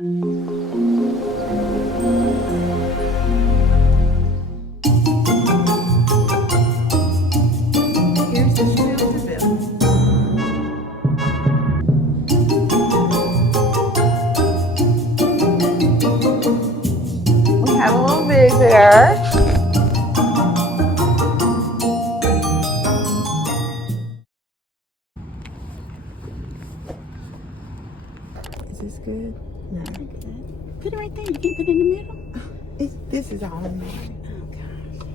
Here's the shell to build. We have a little visitor. Is this good? No. Put it right there. You can't put it in the middle. This is all in there. Oh gosh.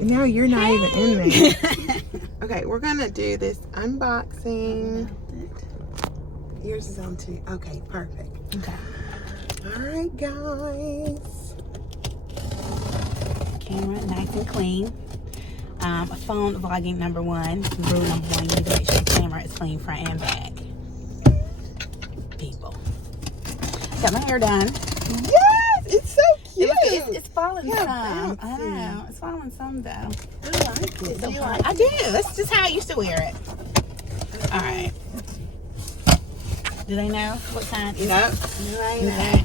Now you're not even in there. Okay, we're gonna do this unboxing. Yours is on too. Okay, perfect. Okay. All right, guys. Camera nice and clean. Phone vlogging number 1. Rule number 1, you need to make sure the camera is clean front and back. People. Got my hair done. Yes, it's so cute. It's falling Yeah, some. I bouncy. know. It's falling some though. I like it. So You fun. like I do. That's just how I used to wear it. All right. Do they know what kind? it? No, I ain't Okay.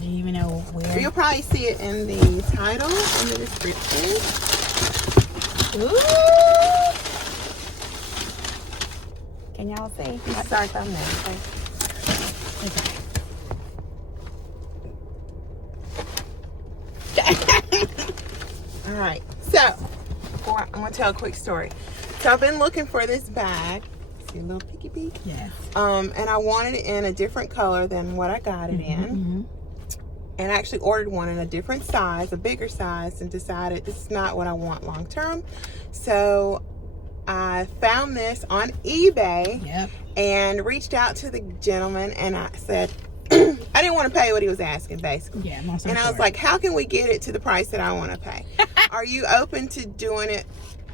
Do you even know where? You'll probably see it in the title, in the description. Ooh. Can y'all see? This is our thumbnail. Okay. All right, so I'm gonna tell a quick story. So I've been looking for this bag. See a little peeky peek. Yes. And I wanted it in a different color than what I got it in. And I actually ordered one in a different size, a bigger size, and decided this is not what I want long term. So I found this on eBay. Yep. And reached out to the gentleman, and I said, I didn't want to pay what he was asking, basically. Yeah, most And I was like, how can we get it to the price that I want to pay? Are you open to doing it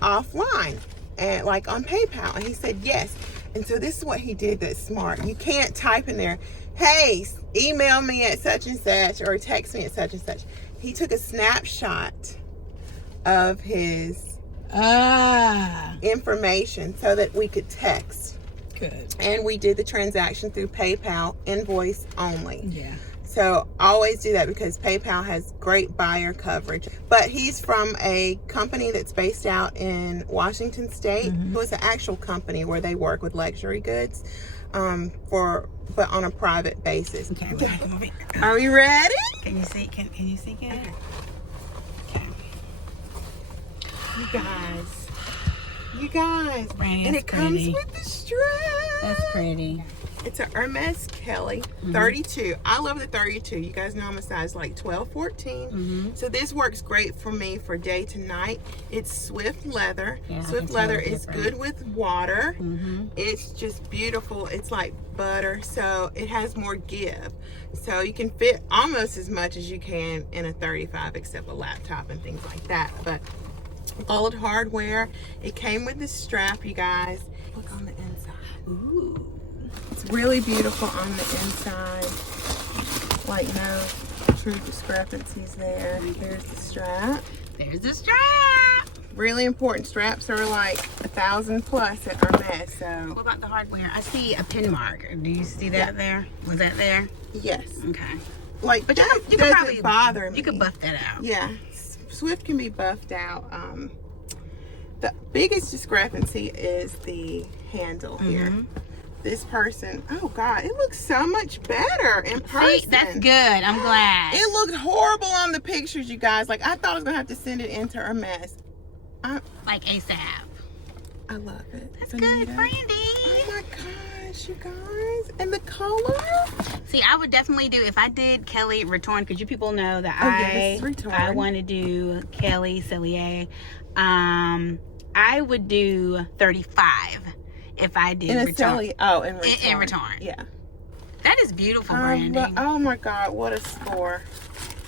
offline and like on PayPal? And he said yes. And so this is what he did that's smart. You can't type in there, hey, email me at such and such or text me at such and such. He took a snapshot of his information so that we could text. Good. And we did the transaction through PayPal, invoice only. Yeah. So always do that because PayPal has great buyer coverage. But he's from a company that's based out in Washington State. It was an actual company where they work with luxury goods, but on a private basis. Okay. Are we ready? Can you see? Can you see it? Okay. You guys. Brandy, And that's it comes pretty. with the strap. That's pretty. It's a Hermes Kelly 32. I love the 32. You guys know I'm a size like 12, 14. So this works great for me for day to night. It's Swift leather. Yeah, I Swift can leather tell the is difference. good with water. It's just beautiful. It's like butter, so it has more give. So you can fit almost as much as you can in a 35, except a laptop and things like that. But gold hardware. It came with this strap, you guys. Look on the inside. Ooh. It's really beautiful on the inside. Like no true discrepancies there. Here's the strap. There's the strap. Really important. Straps are like 1,000 plus at Hermes. So What about the hardware? I see a pin mark. Do you see that there? Was that there? yes, Okay. like But that you could doesn't probably bother me. You could buff that out. Yeah, Swift can be buffed out. The biggest discrepancy is the handle here. This person, oh God, it looks so much better in person. See, that's good. I'm glad. It looked horrible on the pictures, you guys. Like, I thought I was gonna have to send it into Hermes. Like ASAP. I love it. That's Bonita. good, Brandy. Oh my gosh, you guys. And the color? See, I would definitely do, if I did Kelly Retorn, because you people know that this is Retorn. I want to do Kelly Cellier. I would do 35 if I did In a Retorn. silly, oh, in Retorn. In Retorn. Yeah. That is beautiful, Brandy. Oh my God, what a score.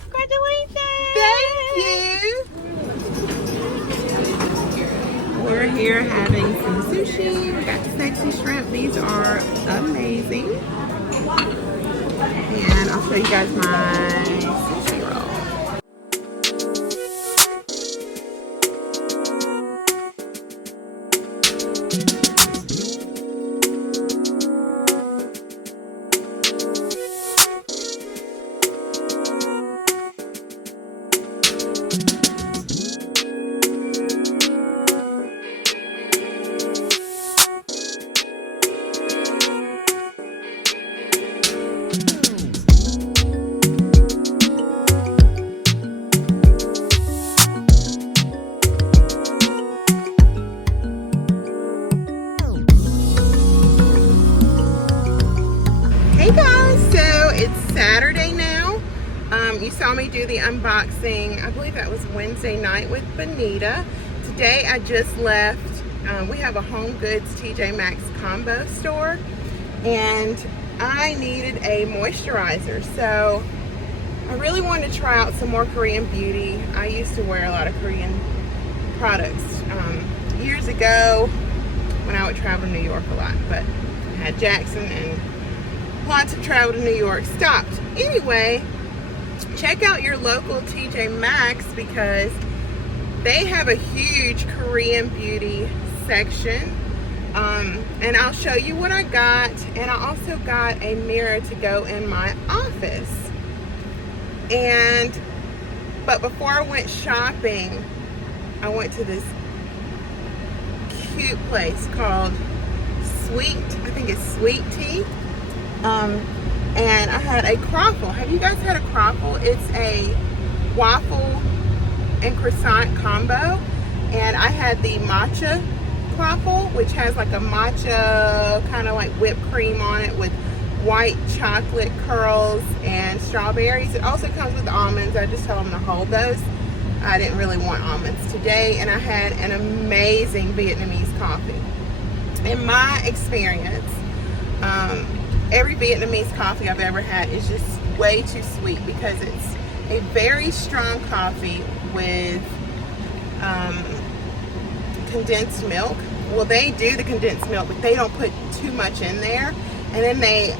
Congratulations. Thank you. We're here having some sushi. We got sexy shrimp. These are amazing. And I'll show you guys my sushi roll. saw me do the unboxing, I believe that was Wednesday night with Benita. Today I just left, we have a Homegoods TjMaxx combo store, and I needed a moisturizer. So I really wanted to try out some more Korean beauty. I used to wear a lot of Korean products years ago when I would travel to New York a lot, but I had Jackson and lots of travel to New York stopped. Anyway, check out your local TjMaxx because they have a huge Korean beauty section. And I'll show you what I got. And I also got a mirror to go in my office. But before I went shopping, I went to this cute place called I think it's Sweet Tea. And I had a croffle. Have you guys had a croffle? It's a waffle and croissant combo. And I had the matcha croffle, which has like a matcha kind of like whipped cream on it with white chocolate curls and strawberries. It also comes with almonds. I just told them to hold those. I didn't really want almonds today. And I had an amazing Vietnamese coffee. In my experience, every Vietnamese coffee I've ever had is just way too sweet because it's a very strong coffee with condensed milk. Well, they do the condensed milk, but they don't put too much in there. And then they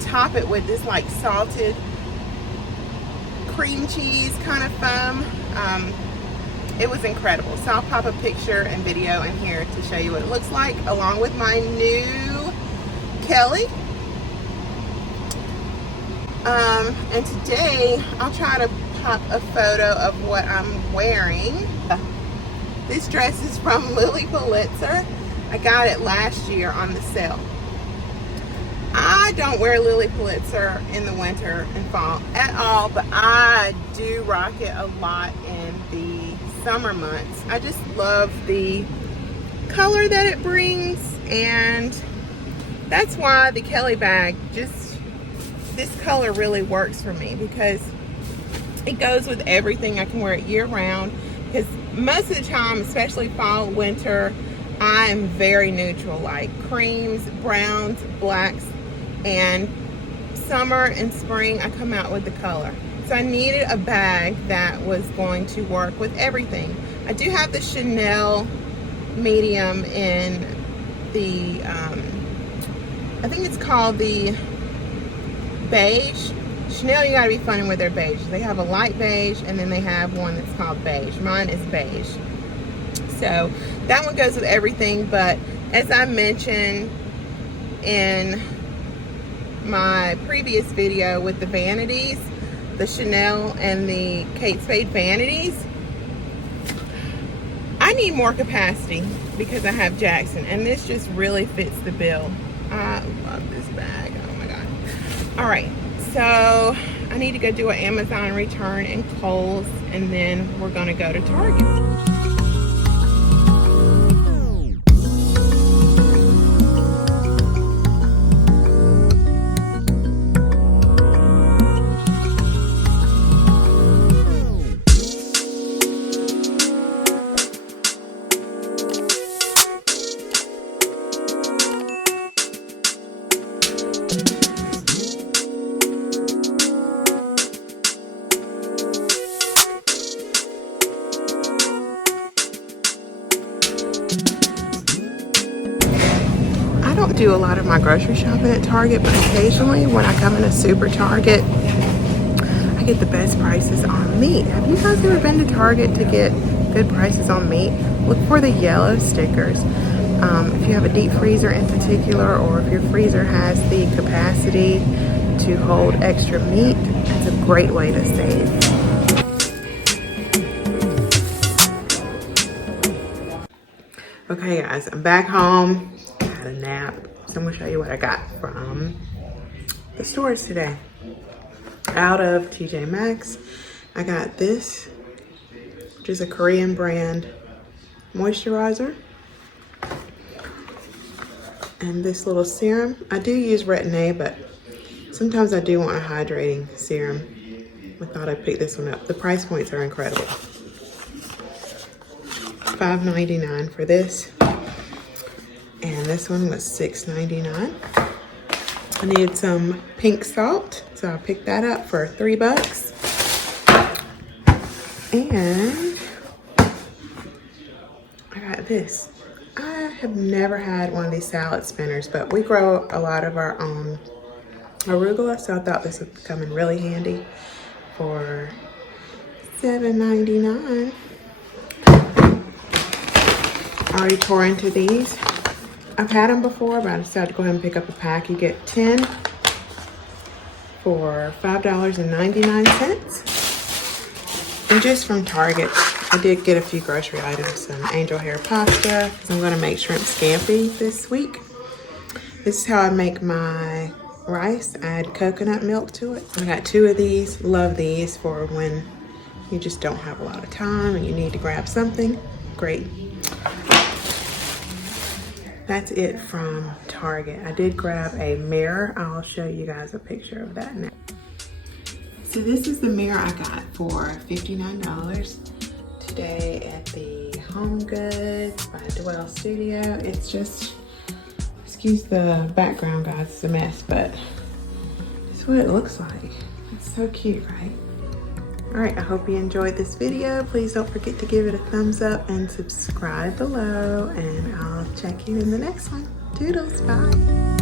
top it with this like salted cream cheese kind of foam. It was incredible. So I'll pop a picture and video in here to show you what it looks like, along with my new Kelly. And today I'll try to pop a photo of what I'm wearing. This dress is from Lilly Pulitzer. I got it last year on the sale. I don't wear Lilly Pulitzer in the winter and fall at all, but I do rock it a lot in the summer months. I just love the color that it brings, and that's why the Kelly bag, just this color really works for me because it goes with everything. I can wear it year round because most of the time, especially fall, winter, I am very neutral, like creams, browns, blacks, and summer and spring I come out with the color. So I needed a bag that was going to work with everything. I do have the Chanel medium in the I think it's called the beige. Chanel, you gotta be funny with their beige. They have a light beige and then they have one that's called beige. Mine is beige. So that one goes with everything, but as I mentioned in my previous video with the vanities, the Chanel and the Kate Spade vanities, I need more capacity because I have Jackson, and this just really fits the bill. I love this bag. Oh my god. All right, so I need to go do an Amazon return and Kohl's, and then we're gonna go to Target. Do a lot of my grocery shopping at Target, but occasionally when I come in a super Target, I get the best prices on meat. Have you guys ever been to Target to get good prices on meat? Look for the yellow stickers. If you have a deep freezer in particular, or if your freezer has the capacity to hold extra meat, it's a great way to save. Okay guys, I'm back home. A nap. So I'm gonna show you what I got from the stores today. Out of TjMaxx, I got this, which is a Korean brand moisturizer, and this little serum. I do use Retin-A, but sometimes I do want a hydrating serum. I thought I'd pick this one up. The price points are incredible. $5.99 for this. And this one was $6.99. I needed some pink salt, so I picked that up for $3. And I got this. I have never had one of these salad spinners, but we grow a lot of our own arugula, so I thought this would come in really handy for $7.99. I already tore into these. I've had them before, but I decided to go ahead and pick up a pack. You get 10 for $5.99. And just from Target, I did get a few grocery items, some angel hair pasta, because I'm gonna make shrimp scampi this week. This is how I make my rice. I add coconut milk to it. I got 2 of these. Love these for when you just don't have a lot of time and you need to grab something. Great. That's it from Target. I did grab a mirror. I'll show you guys a picture of that now. So this is the mirror I got for $59 today at the Homegoods by Dwell Studio. It's just, excuse the background guys, it's a mess, but it's what it looks like. It's so cute, right? All right, I hope you enjoyed this video. Please don't forget to give it a thumbs up and subscribe below, and I'll check you in the next one. Doodles, bye.